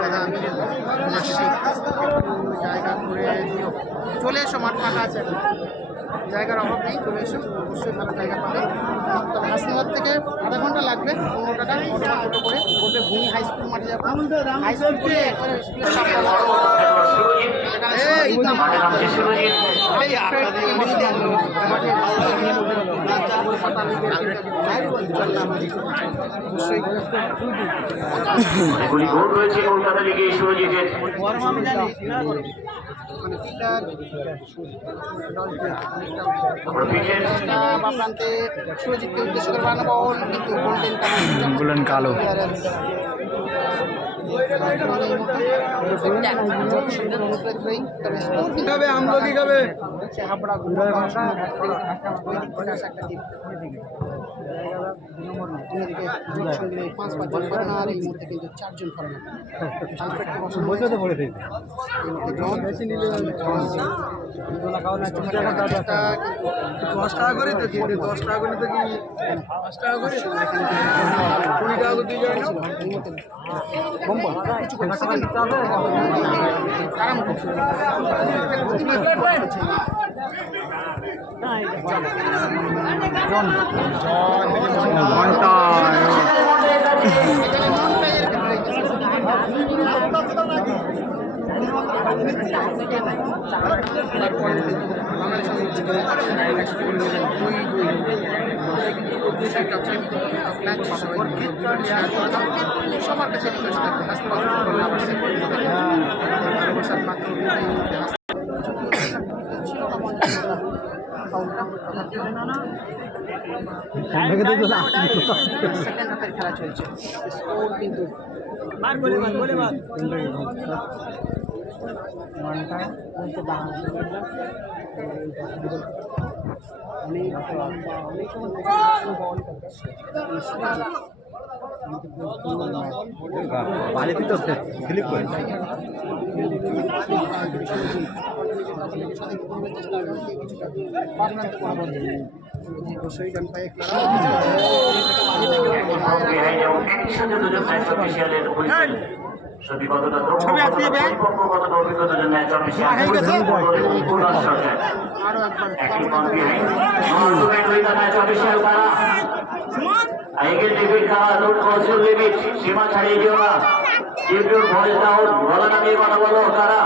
দাদা আমি আসছি, জায়গা করে দিও। চলে এসো, মাঠ ফাঁকা আছে এখন, জায়গার অভাব নেই, চলে এসো, অবশ্যই ভালো জায়গা পাবে। তবে হাসনাবাদ থেকে আধা ঘন্টা লাগবে, 15 টাকা অটো করে বলবে ভূমি হাই স্কুল মাঠে যাবো। হাই স্কুল করে একবারে স্কুলের সামনে অনেকগুলি গোল রয়েছে কলকাতা লিগে সুরজিতের। প্রান্তে সুরজিৎকে উদ্দেশ্য করে বানানো বল, কিন্তু গোল্ডেন কালো আর এই মুহূর্তে কিন্তু 4 জন ফরেনার। সবার কাছে খেলা চলছে, স্কোর কিন্তু বাড়িতে তো ক্লিক করে সীমা ছাড়িয়ে দিও না, ভয়েস ডাউন, গলা নামিয়ে কথা বলো তারা।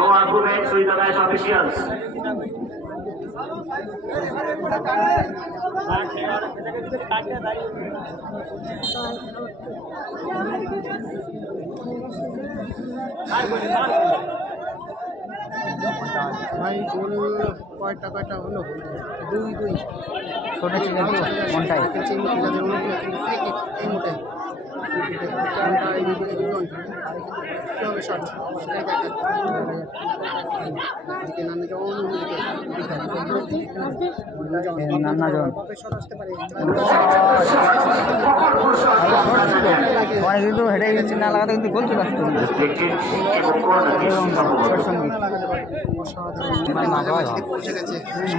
No arguments with the match officials. ভাই গোল কয়টা হলো? 2-2 ছোট ছিল মনটাই এই মুহূর্তে অনেক কিন্তু হেঁটে গেছি না লাগাতে কিন্তু গোল চলে আসতো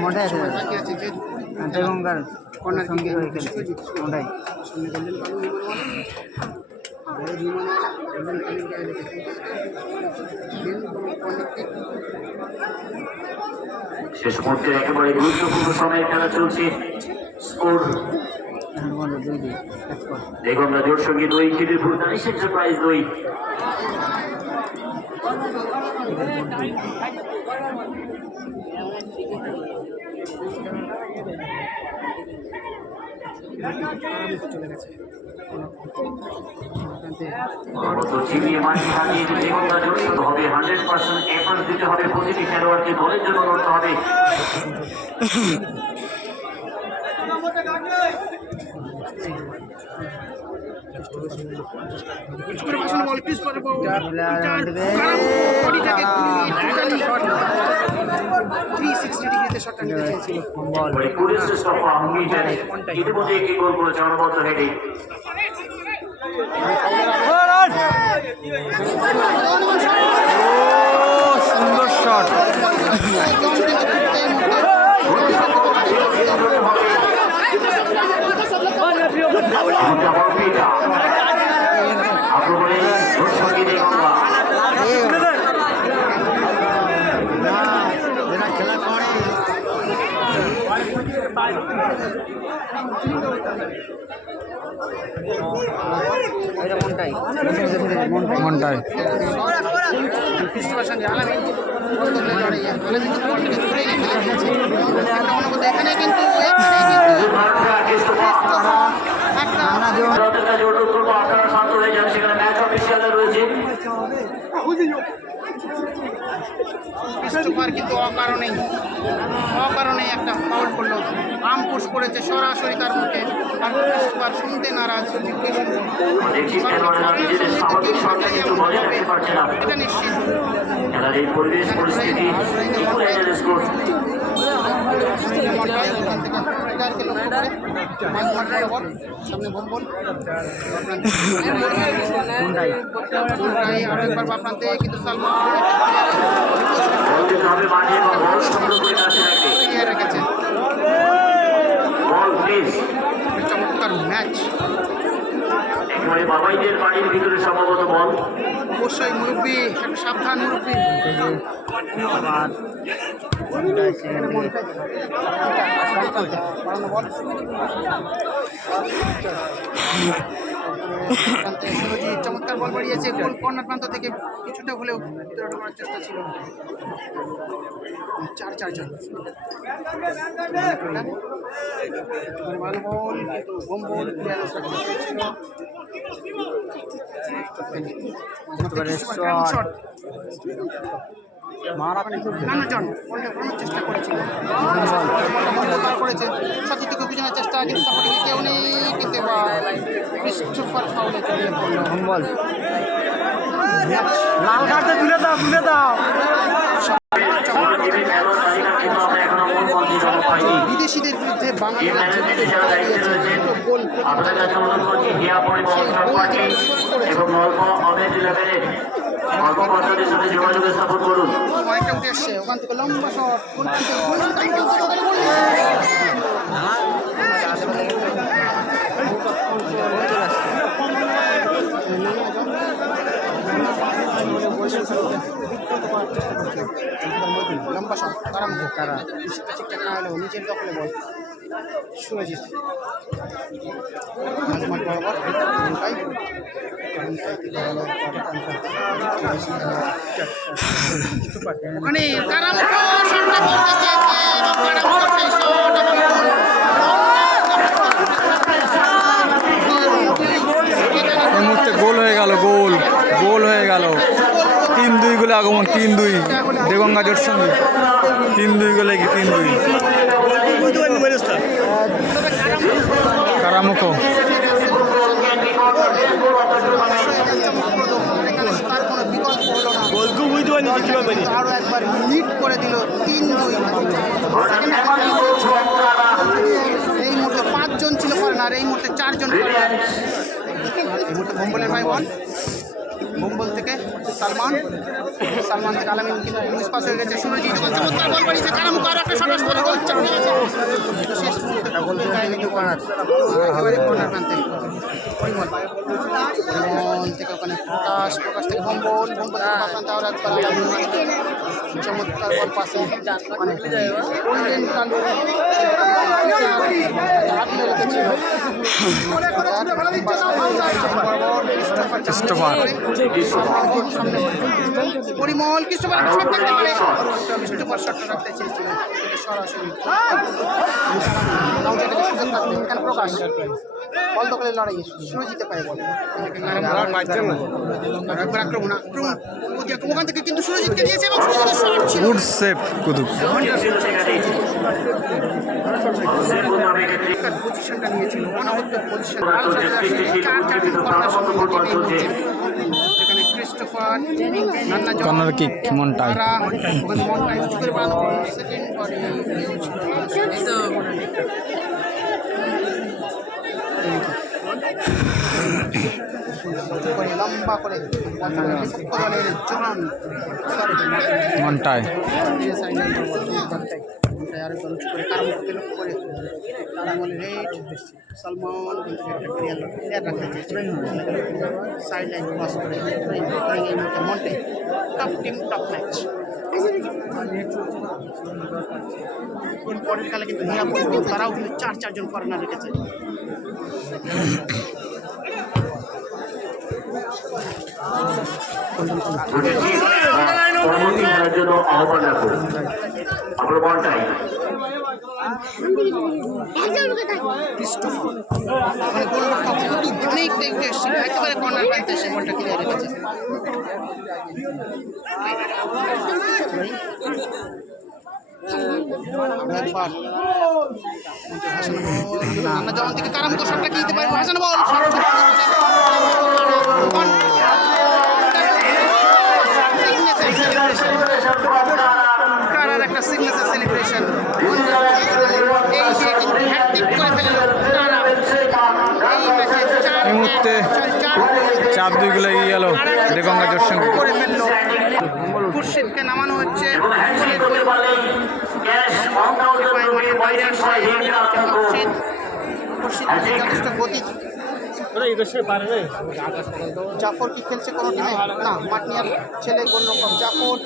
মোটাই আছে দেবঙ্গার কর্নার সঙ্গী হয়ে গেছে মোটাই শেষ মুহূর্তে একেবারে গুরুত্বপূর্ণ সময়ে খেলা চলছে। স্কোর বেগমরা জোর সঙ্গে 2, খিদিরপুর দানিশ এন্টারপ্রাইজ 2। চিবিয়ে মাটি হাতিয়ে বেগমরা জোর সঙ্গে হবে 100% এফোর্ট দিতে হবে, প্রতিটি খেলোয়াড়কে দলের জন্য করতে হবে। 360 ডিগ্রিতে শটটা নিতে চেয়েছিল। মানে পুলিশ স্টপ আমি জানি ইতিমধ্যে কি গোল করেছে অনবদ্য হেডে সুন্দর শট। খেলা করে মনটাই এখানে কিন্তু আপনারা শান্ত হয়ে যান সেখানে ম্যাচ অফিসিয়াল রয়েছে ক্রিস্টোফার কিন্তু অকারণেই একটা ফাউল করলো, আম পুশ করেছে সরাসরি তার মুখে, আর ক্রিস্টোফার শুনতে নারাজ। এটা নিশ্চিত খেলার এই পরিবেশ পরিস্থিতি সামনে বম্বল প্রান্তে কিন্তু সালমান রেখেছে। চমৎকার ম্যাচ, একেবারে বাবাইদের বাড়ির ভিতরে সম্ভবত বল অবশ্যই মুরব্বী, একটা সাবধান মুরব্বী। চমৎকার বল বাড়িয়েছে, গোল কর্নার প্রান্ত থেকে কিছুটা হলেও ভিতরে করার চেষ্টা ছিল। 4-4 বল কিন্তু বম্বল শট নানাজন বলটা করার চেষ্টা করেছিল, করেছে সতীর্থকে বোঝানোর চেষ্টা, কিন্তু সাপোর্টিং কেউ নেই, কিন্তু ক্রিস্টোফার ফাউলে জড়িয়ে পড়লো। বল লাল কার্ডে তুলে দাও বিদেশিদের বিরুদ্ধে বাংলাদেশ গোল এবং অল্প অনেক লেভেলের অল্প পর্যায়ের সাথে যোগাযোগের সাপোর্ট করুন। অনেকটা উঠে আসছে, ওখান থেকে লম্বা শট লম্বা শট তারা ঠিকঠাক না হলেও নিজের দখলে বল সুরজিৎ মাঝমাঠ বরাবর ওখানে এই মুহূর্তে গোল হয়ে গেল, গোল হয়ে গেল। 3-2 গোলে আগমন, 3-2 দেগঙ্গা জোট সঙ্গে 3-2 গোলে 3-2 কারামুখো। আরো একবার লিড করে দিল 3-2। এই মুহূর্তে 5 জন ছিল কর্নার, এই মুহূর্তে 4 জন। এই মুহূর্তে বম্বলের ভাই বল, বম্বল থেকে সালমান থেকে আলামিন, কিন্তু মিস পাস হয়ে গেছে। সুরজিৎ চমৎকার বল বাড়িয়েছে, কারামুখো আর একটা শট আসতে গোল চাপে গেছে। শেষ মুহূর্তে গোল একেবারে কর্নার প্রান্তে পরিমল থেকে ওখানে প্রকাশ থেকে বম্বল প্রান্তে আর একবার চমৎকার বল পাশে মানে গোল্ডেন কালো পরিমল ক্রিস্টোফার শট দেখতে পারে, ক্রিস্টোফার শটটা রাখতে চেয়েছিল সরাসরি এখানে প্রকাশ বল দখলের লড়াই সুরজিতে পায় বল আক্রমণ ওখান থেকে, কিন্তু সুরজিৎকে দিয়েছে এবং সুরজিতের শট ছিল গুড সেভ কুতুব। পজিশনটা নিয়েছিল অনবদ্য পজিশন, যেখানে ক্রিস্টোফার নান্না জন কর্নার কিক মন্টাই তারা ওখানে মনটা ইউজ করে বানানো সেকেন্ড করে লম্বা করে দলের জন মন্টাই আর উঁচু করে কারামুখকে লক্ষ্য করে কারামলের হেড সালমান কিন্তু একটা ক্লিয়ার রাখতে চেয়েছে সাইড লাইন ক্রস করে এই মুহূর্তে Monte top team top match পরের খেলা কিন্তু নিরাপদ তারাও কিন্তু চারজন ফরেনার রেখেছে পরবর্তী খেলার জন্য আহ্বান রাখুন আমরা বলটাই মানে গোলরক্ষক যেহেতু অনেক দেখতে এসেছিল একেবারে কর্নার প্রান্তে সে বলটা ক্লিয়ার রেখেছে নানা জওয়ান থেকে কারাম কোষাটা কি দিতে পারবে হাসান বল কারার একটা সিগনেচার সেলিব্রেশন এই যে কিন্তু হ্যাটট্রিক করে ফেলল কারা এই ম্যাচে এই মুহূর্তে চাপ 2 গোলে এগিয়ে গেল দেগঙ্গা জোটসঙ্গী করে ফেলল খুরশিদকে নামানো হচ্ছে যথেষ্ট গতি জাফর কি খেলছে কোনো টিমে না মাটনিয়ার ছেলে গোলরক্ষক জাফর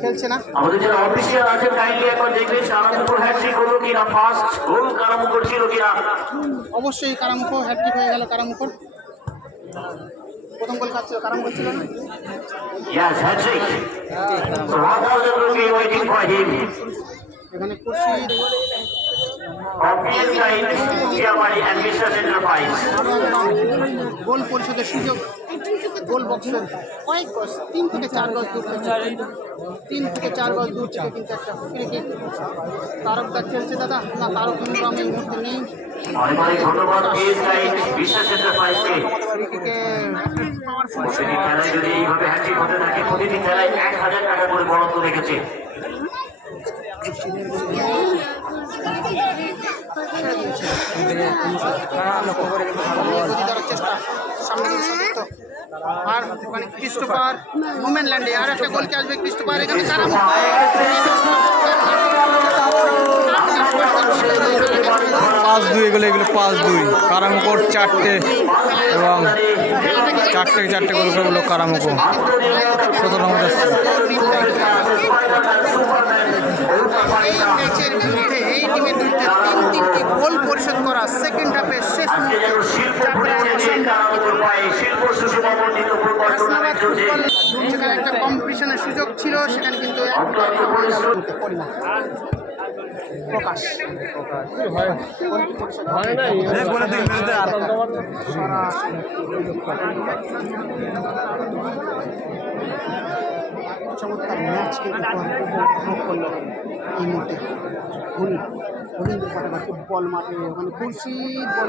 খেলছে না আমাদের যারা অফিসিয়াল আছেন কাইন্ডলি একবার দেখবেন কারামুকুর হ্যাট্রিক হলো কিনা ফার্স্ট গোল কারামুকুর ছিল কিনা অবশ্যই কারামুখো হ্যাট্রিক হয়ে গেল কারামুখোর প্রথম গোল খাচ্ছিল কারামুখো ছিল না Yes, hat-trick. So 1,000 rupees waiting for him. এখানে Khurshid Obvious kind, Chiamari and Mr. Enterprise. গোল পরিশোধের সুযোগ গোল বক্সের কয়েক গজ 3 থেকে 4 গজ দূর থেকে 3 থেকে 4 গজ দূর থেকে কিন্তু একটা ফ্রি কিক তারকদা খেলছে দাদা না তারক কিন্তু আমি এই মুহূর্তে নেই অনেক অনেক ধন্যবাদ Obvious kind, Mr. Enterprise-কে। ফ্রি কিকে পাওয়ারফুল প্রতিটি খেলায় যদি এইভাবে হ্যাট্রিক হতে থাকে প্রতিটি খেলায় 1,000 টাকা করে বরাদ্দ রেখেছে। চেষ্টা সামনে সতীর্থ আর মানে ক্রিস্টোফার মুমেনল্যান্ডে আর একটা গোল কে আসবে ক্রিস্টোফার এখানে কারাম 5-2 এগুলো 5-2 কারামুকোর 4টে এবং 4টে গোল করে হলো কারামুকো 17 নম্বর যাচ্ছে ম্যাচের বিরুদ্ধে এই টিমের বিরুদ্ধে 3টি গোল পরিশোধ করা সেকেন্ড হাফে শেষ সেখানে একটা কম্পিটিশনের সুযোগ ছিল সেখানে কিন্তু প্রকাশ চমৎকার ম্যাচ কিন্তু উপভোগ করলো এই মুহূর্তে ফুটবল মাঠে ওখানে খুরশিদ বল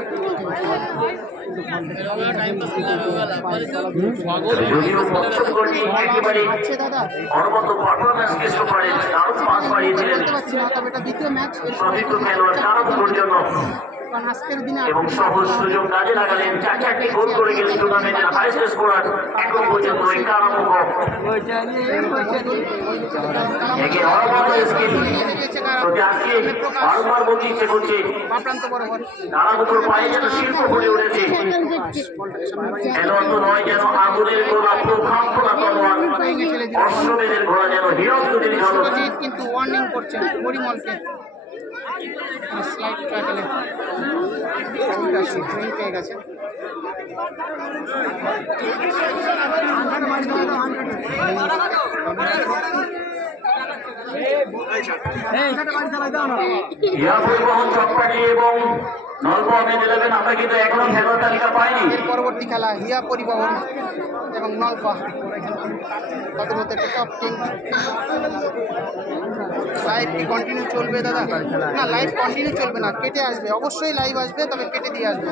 যদিও প্রথম গোলটি একেবারে আছে দাদা অনবদ্য পারফরম্যান্স ক্রিস্টোফারের দারুণ পাস বাড়িয়েছিলেন বলতে পারছি না তবে এটা দ্বিতীয় ম্যাচ সতীর্থ খেলোয়াড় কারামুকুর জন্য কারণ আজকের দিনে এবং সহজ সুযোগ কাজে লাগালেন 4টি গোল করে গেলেন টুর্নামেন্টের হাইয়েস্ট স্কোরার এখন পর্যন্ত এই কারামুক একে অনবদ্য স্কিল তবে আজকে বারবার বলতে ইচ্ছে করছে বাপ্রান্ত বরাবর কারামুকুর পায়ে যেন শিল্প গড়ে উঠেছে খেলোয়াড় তো নয় যেন আগুনের গোলা প্রভাবনা তলোয়ার অশ্বমেধের ঘোড়া যেন হীরক দুটির ঝলক সুরজিৎ কিন্তু ওয়ার্নিং করছেন পরিমলকে স্লাইড ট্র্যাকেলে ট্রেন পেয়ে গেছে ইয়া পরিবহন চটপাটি এবং নলব আহমেদ 11 আমরা কিন্তু এখনো খেলোয়াড় তালিকা পাইনি। এর পরবর্তী খেলা হিয়া পরিবহন এবং নলফা, তাদের মধ্যে একটা টপ টিম। লাইভ কি কন্টিনিউ চলবে দাদা? না, লাইভ কন্টিনিউ চলবে না, কেটে আসবে, অবশ্যই লাইভ আসবে, তবে কেটে দিয়ে আসবে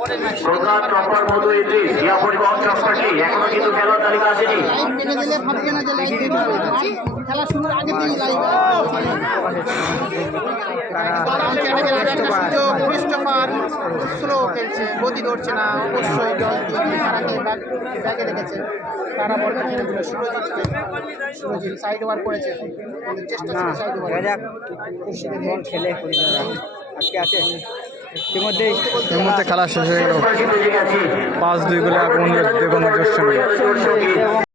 পরের ম্যাচ। প্রধান টপার মধু ইদ্রিস ইয়া পরিবহন চটপাটি এখনো কিন্তু খেলোয়াড় তালিকা আসেনি। লাইভ কেটে দিলে ভাববে না যে লাইভ কেটে হবে, খেলা শুরুর আগে থেকেই লাইভ ক্রিস্টোফার স্লো খেলছে, গতি ধরছে না, অবশ্যই জল দিয়ে তারাকে ব্যাগে রেখেছে। তারা বলটা ছেড়ে দিল সুরজিৎ সাইড ওভার করেছে, কিন্তু চেষ্টা ছিল সাইড ওভার খেলে আজকে আছে। ইতিমধ্যেই এর মধ্যে খেলা শেষ হয়ে গেল, 5-2 গোলে আগমন দেবঙ্গা জোর সঙ্গে।